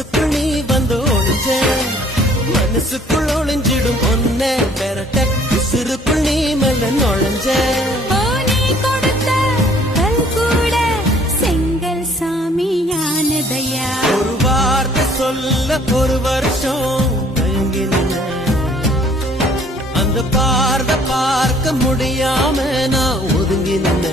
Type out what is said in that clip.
மனசுக்குள் நீ வந்து ஒளிஞ்ச மனசுக்குள் ஒளிஞ்சிடும் ஒன்ன பெறட்ட உசுருக்குள் நீ மெல்ல நுழைஞ்ச நீ கொடுத்த கல் கூட செங்கல் சாமியானதையா ஒரு வார்த்தை சொல்ல ஒரு வருஷம் தயங்கி நின்ன அந்த பார்வை பார்க்க முடியாம நான் ஒதுங்கி நின்ன